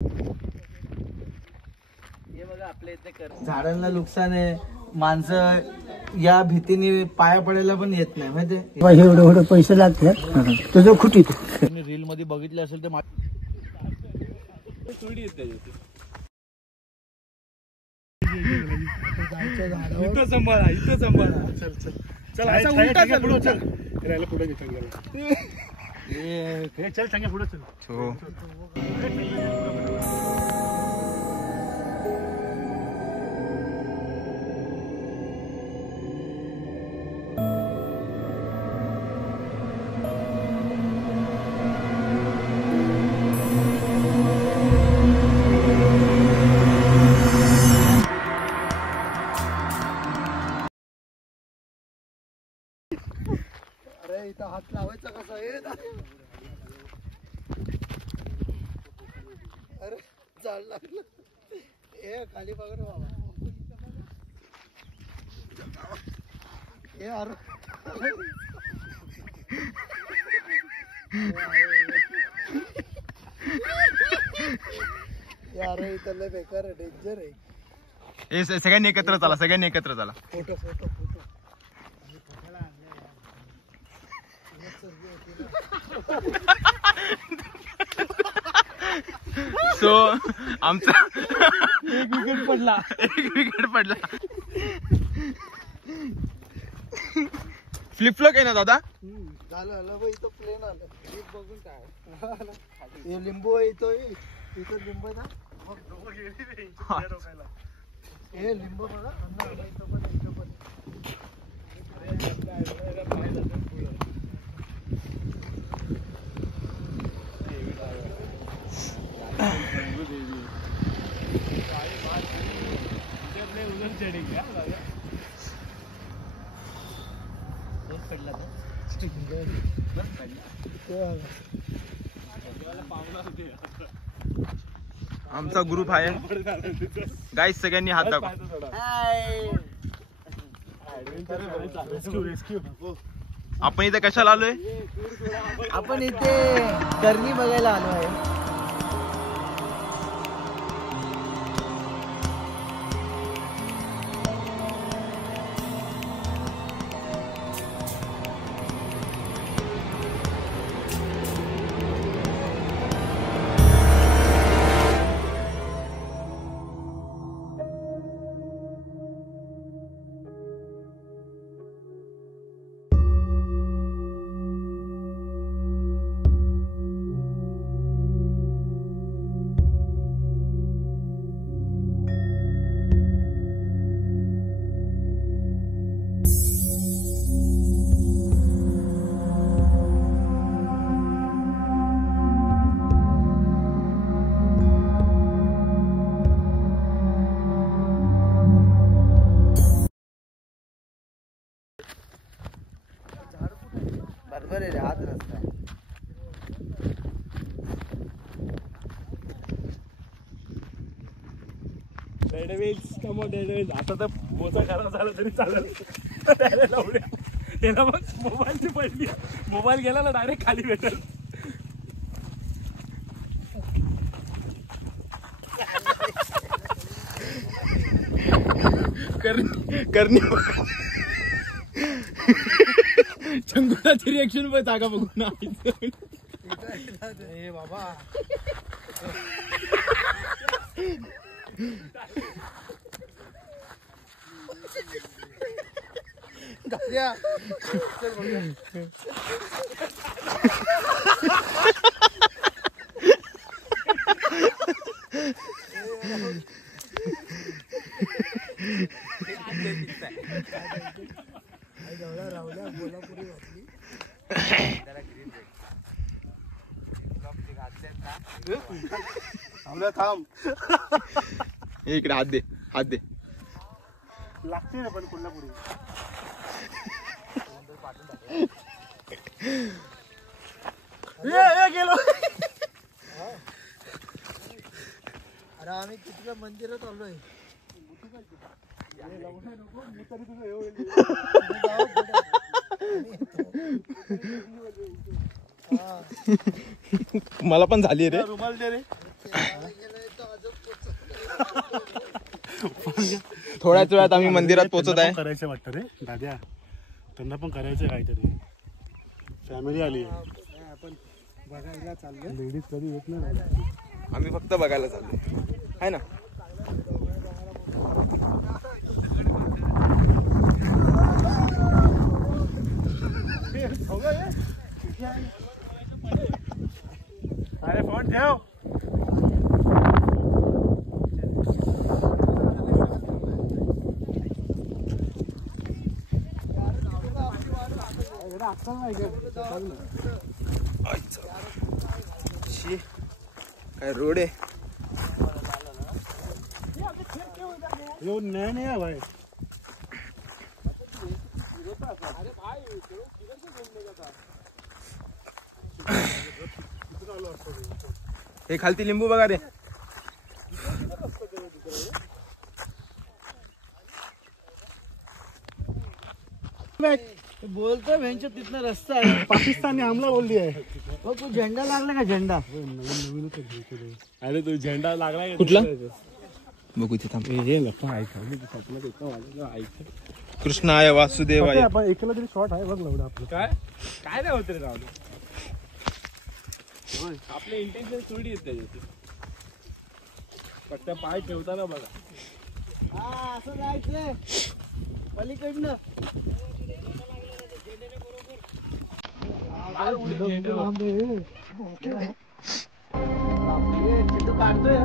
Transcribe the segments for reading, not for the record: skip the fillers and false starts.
हे बघा आपल्या इथे झाडांना नुकसान आहे, माणसं या भीतीने पाया पडायला पण येत नाही माहितीये. एवढे पैसे लागतात तुझं खुटी. रील मध्ये बघितले असेल तर इथं सांभाळा, इथं सांभाळा. चल चल चल, असा उलटा चल, पुढे चल. फिरायला पुढे घे चांगलं. चल चांगलं पुढे चल. हो. अरे इथं हात लावायचा कसा आहे. अरे झाड लागलं. ए खाली बघ रे बाबा. ए अरे यार इथं लय बेकार आहे, डेंजर आहे. सगळ्यांनी एकत्र चला, सगळ्यांनी एकत्र चला. Photo photo photo. सो आमचा एक विकेट पडला. फ्लिपफ्लॉप आहे ना दादा. झालं भाई, इथं प्लेन आलं. बघून काय हे लिंबू आहे इथं लिंबू ना. हे लिंबू बघा इथं पण. आमचा ग्रुप आहे गाईस, सगळ्यांनी हात दाखवा. आपण इथे कशाला आलोय? आपण इथे करणी बघायला आलो आहे. बरोबर आहे रे, हात रस्ता आहे. आता तर मोचा खराब झाला तरी चालेल. त्याला मग मोबाईलची पडली, मोबाईल गेला ना डायरेक्ट खाली भेटेल. करणी चंगुलाची रिएक्शन पण जागा बघू ना. बाबा थांब. इकडे हात दे, हात दे. लागते ना पण कोल्हापुरी. गेलो. अरे आम्ही किती मंदिरात आलोय. मला पण झाली रे. रुमाल दे रे. थोड्याच वेळात आम्ही मंदिरात पोहोचत आहे. करायचं वाटतं रे दाद्या, त्यांना पण करायचं काहीतरी. फॅमिली आली आहे. आपण बघायला चाललो. लेडीज कधी येत नाही. आम्ही फक्त बघायला चाललो आहे ना. अरे फोन ठेव. काय रोड आहे. येऊन नाही आहे भाई. हे खालती लिंबू बघा रे. बोलतोय भेंच्या तिथनं रस्ता आहे. पाकिस्तानी हमला बोलली आहे. हो तू झेंडा लागला का झेंडा? अरे तू झेंडा लागलाय कुठला बघू इथे थांब. कृष्णाय वासुदेवाय. आपण एकला तरी शॉट आहे बघ लवडा आपलं. काय काय नाही होत रे राहुल. आपले इंटेन्शन थोडी येत त्याच्यात. फक्त पाय ठेवताना बघा. हा असं जायचंय पलीकडनं. काढतोय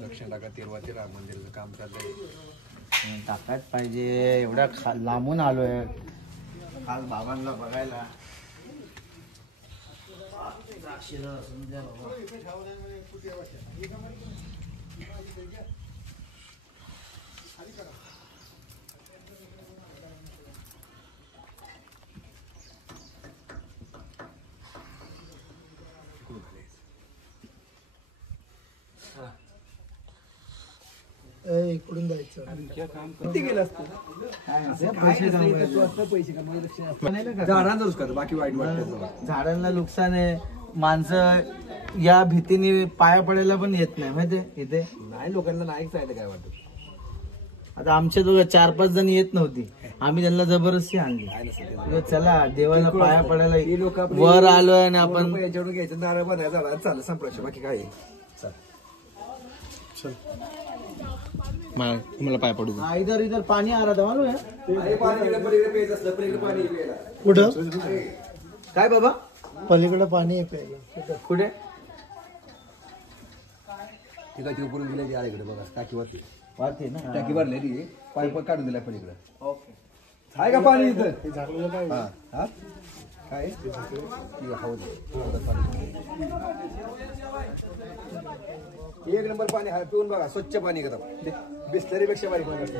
दक्षिण भागात तिरुवातीला मंदिराचं काम चाललंय. टाकायच पाहिजे. एवढा लांबून आलोय काल बाबांना बघायला. इकडून जायचं बाकी वाईट वाटतं. झाडांना नुकसान आहे, माणसं या भीतीने पाया पडायला पण येत नाही माहितीये इथे. नाही लोकांना नाही जायला काय वाटत. आता आमच्या दोघं 4-5 जण येत नव्हती, आम्ही त्यांना जबरदस्ती आणली. चला देवाला पाया पडायला वर आलोय आणि आपण याच्याकडून घ्यायचं नारळ बांधायचं झाडाला चाललं संपलं बाकी काय तुम्हाला पाय पडू हा, इधर पाणी आ रहा था मालूम है? कुठं काय बाबा पलीकडे पाणी आहे प्यायला. कुठे? तिला ती उपरून दिल्या आलीकडे बघा टाकीवरती वाहते ना. टाकी भरलेली पाईप काढून दिल्या पलीकडे. ओके. आहे का पाणी इथं? काय हा हा काय एक नंबर पाणी हा पिऊन बघा स्वच्छ पाणी एकदम बिस्लरी पेक्षा बारीक पाणी असतं.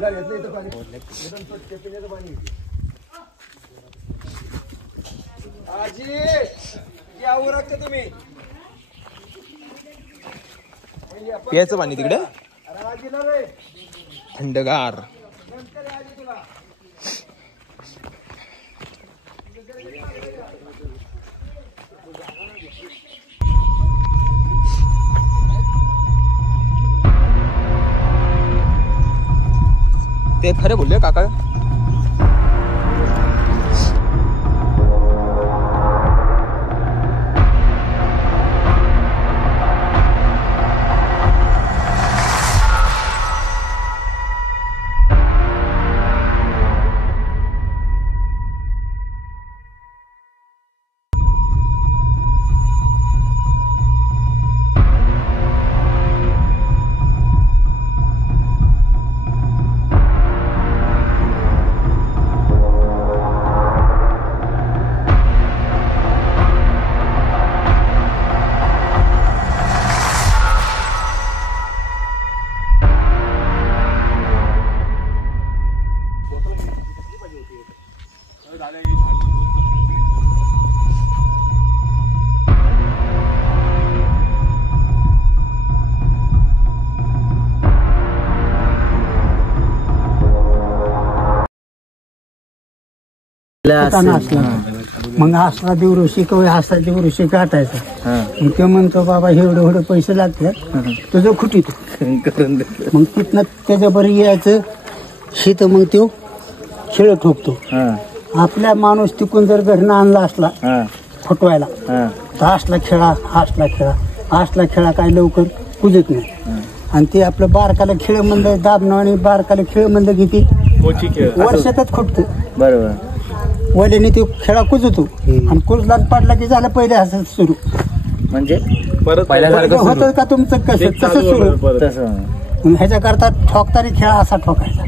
जर घेतलं इथं पाणी एकदम स्वच्छ पिण्याचं पाणी. आजी यावं लागतं तुम्ही प्यायचं पाणी तिकडे अरे आजीला रे थंडगार. नंतर आहे आजी तुला. ते खरे बोलले काका. पोताना असला मग असला देव ऋषी कवी असला देव ऋषी गाठायचा. मग ते म्हणतो बाबा एवढे एवढे पैसे लागतात तुझं खुटीत. मग तिथनं त्याच्याबरोबर यायचं शीत मग तो खेळ ठोकतो. आपल्या माणूस तिकून जर घरनं आणला असला फुटवायला तर असला खेळा काय लवकर कुजत नाही. आणि ते आपलं बारकाला खेळ म्हणलं दाबणं आणि बारकाला खेळ म्हणलं की ती वर्षातच खुटतो. बरोबर. वल्याने तो खेळा कुजतो आणि कुजला पडला की झालं पहिले असं सुरू. म्हणजे होतं का तुमचं कसं तसं सुरू. तसं ह्याच्या करता ठोकताना खेळा असा ठोकायचा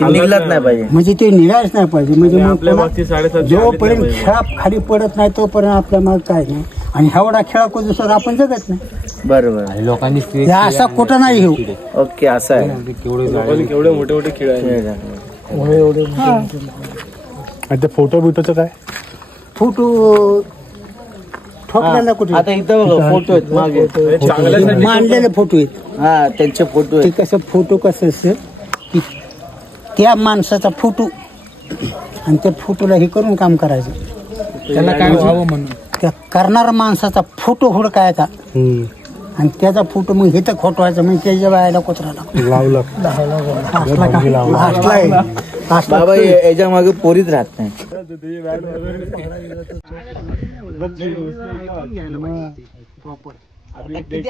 निघलाच नाही पाहिजे. म्हणजे ते निघायच नाही पाहिजे. म्हणजे मग पुन्हा जोपर्यंत खेळा खाली पडत नाही तोपर्यंत आपल्या मग काय नाही. आणि एवढा खेळा कुजूसर आपण जगत नाही. बरोबर. लोकांनी असा कुठं नाही घेऊ. ओके असं आहे. केवढे मोठे मोठे खेळ आहेत. आणि ते फोटो बिटोचं काय फोटो ठोकलेला कुठे आता इथं बघा फोटो आहेत मागे मांडलेले फोटो आहेत. हा त्यांचे फोटो ते आहेत. कसं फोटो कसं असं की त्या माणसाचा फोटो आणि त्या फोटोला हे करून काम करायचं. त्याला काय व्हावं म्हणून त्या करणारा माणसाचा फोटो हुडकायचा आणि त्याचा फोटो मग हे तर खोटवायचा. मग त्याच्या बायाला कोचराला लावलं बाबा याच्या मागे पोरीच राहत नाही. किती